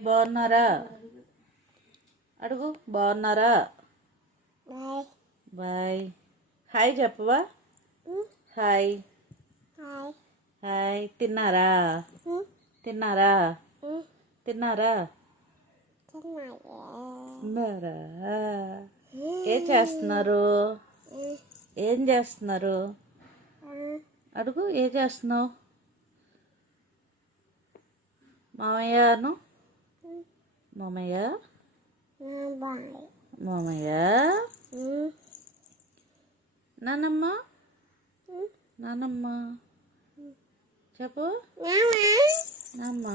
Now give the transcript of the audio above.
బాగున్నారా? అడుగు. బాగున్నారా? బాయ్. హాయ్ చెప్పవా? హాయ్. హాయ్. తిన్నారా? తిన్నారా? తిన్నారా? తిన్నారా? ఏం చేస్తున్నారు? ఏం చేస్తున్నారు? అడుగు. ఏం చేస్తున్నావు? మామయ్యను మామయ్య మామయ్య నానమ్మ నానమ్మ చెప్పు. నామ్మ